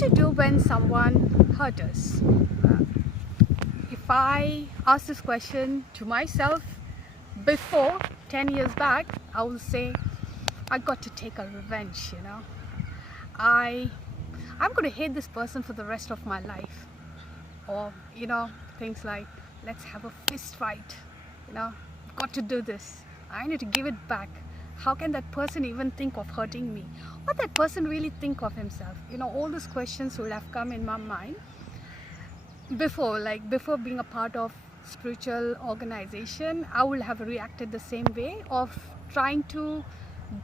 to do when someone hurt us? If I ask this question to myself before 10 years back, I will say I got to take a revenge, I'm going to hate this person for the rest of my life. Or, things like, let's have a fist fight, got to do this. I need to give it back. How can that person even think of hurting me? What that person really think of himself? All these questions would have come in my mind before being a part of spiritual organization. I would have reacted the same way of trying to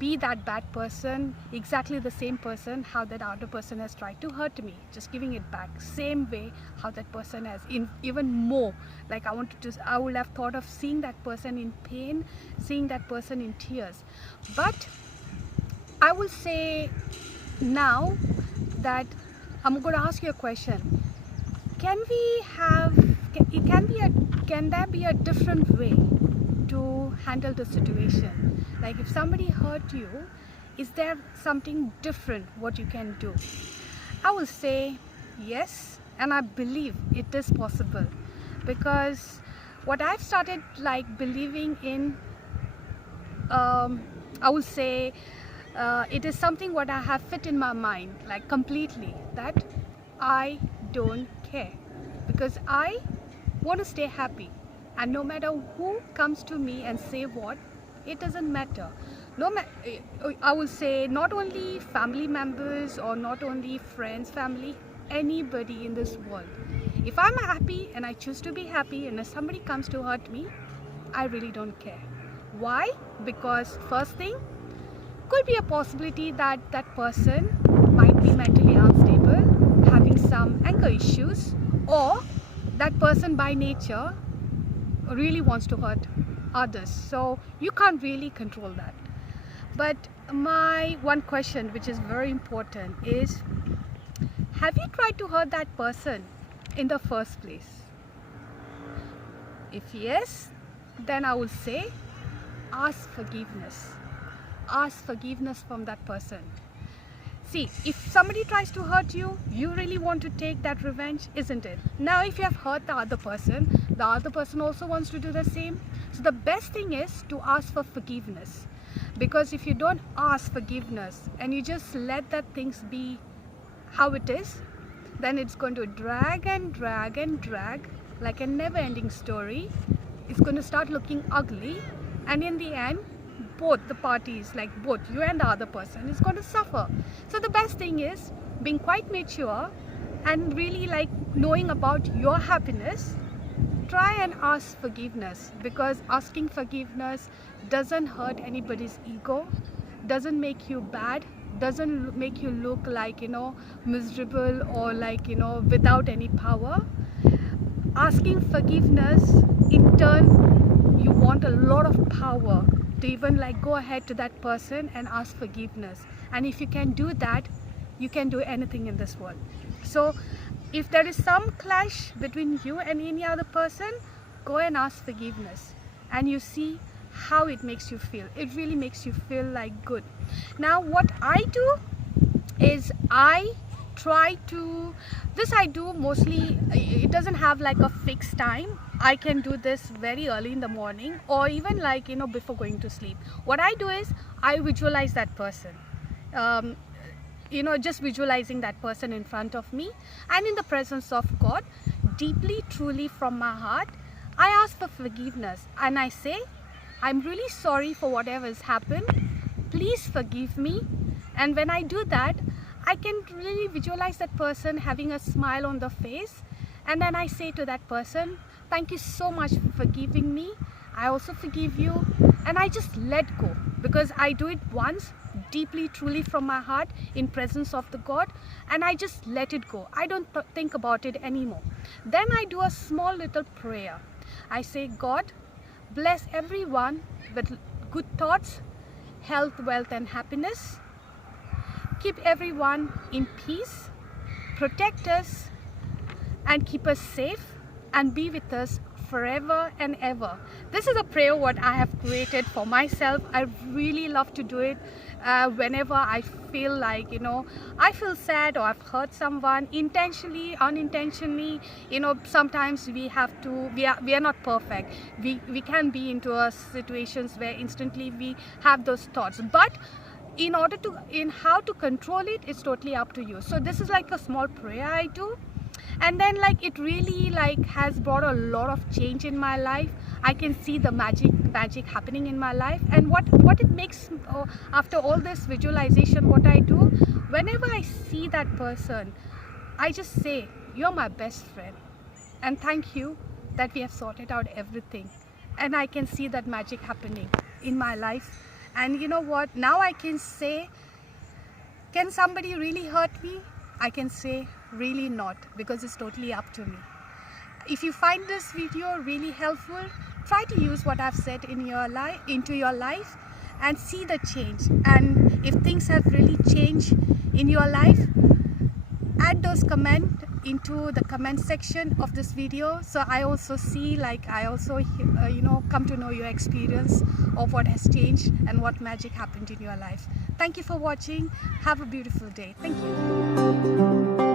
be that bad person, exactly the same person how that other person has tried to hurt me, just giving it back same way how that person has, even more. I would have thought of seeing that person in pain, seeing that person in tears. But I will say now that I'm going to ask you a question. Can there be a different way to handle the situation? Like, if somebody hurt you, is there something different what you can do? I will say yes, and I believe it is possible, because what I've started believing in, I will say it is something what I have fit in my mind completely, that I don't care, because I want to stay happy, and no matter who comes to me and say what, it doesn't matter. I will say not only family members or not only friends, family, anybody in this world. If I'm happy and I choose to be happy, and if somebody comes to hurt me, I really don't care. Why? Because first thing, could be a possibility that that person might be mentally unstable, having some anger issues, or that person by nature really wants to hurt others. So you can't really control that. But my one question, which is very important, is, have you tried to hurt that person in the first place? If yes, then I will say ask forgiveness. Ask forgiveness from that person. See, if somebody tries to hurt you, you really want to take that revenge, isn't it? Now, if you have hurt the other person also wants to do the same. So the best thing is to ask for forgiveness. Because if you don't ask forgiveness and you just let that things be how it is, then it's going to drag and drag and drag like a never-ending story. It's going to start looking ugly, and in the end, both the parties, both you and the other person, is going to suffer. So the best thing is being quite mature and really knowing about your happiness. Try and ask forgiveness, because asking forgiveness doesn't hurt anybody's ego, doesn't make you bad, doesn't make you look miserable or without any power. Asking forgiveness, in turn, you want a lot of power to even go ahead to that person and ask forgiveness. And if you can do that, you can do anything in this world. So if there is some clash between you and any other person, go and ask forgiveness, and you see how it makes you feel. It really makes you feel good. Now, what I do is I do mostly, it doesn't have a fixed time. I can do this very early in the morning, or even before going to sleep. What I do is I visualize that person, just visualizing that person in front of me, and in the presence of God, deeply, truly from my heart, I ask for forgiveness, and I say, I'm really sorry for whatever has happened. Please forgive me. And when I do that, I can really visualize that person having a smile on the face, and then I say to that person, thank you so much for forgiving me. I also forgive you. And I just let go, because I do it once, deeply, truly from my heart, in presence of the God, and I just let it go. I don't think about it anymore. Then I do a small little prayer. I say, God, bless everyone with good thoughts, health, wealth, and happiness. Keep everyone in peace, protect us, and keep us safe, and be with us forever and ever. This is a prayer what I have created for myself. I really love to do it. whenever I feel like, I feel sad or I've hurt someone intentionally, unintentionally. Sometimes we are not perfect. We can be into situations where instantly we have those thoughts, but in how to control it, it's totally up to you. So this is like a small prayer I do, and then like it really like has brought a lot of change in my life. I can see the magic happening in my life. And what it makes, after all this visualization, what I do, whenever I see that person, I just say, you're my best friend, and thank you that we have sorted out everything. And I can see that magic happening in my life. And you know what, now I can say, can somebody really hurt me? I can say really not, because it's totally up to me. If you find this video really helpful, try to use what I've said in your life, into your life, and see the change. And if things have really changed in your life, add those comments into the comment section of this video, so I also see, like, I also come to know your experience of what has changed and what magic happened in your life. Thank you for watching. Have a beautiful day. Thank you.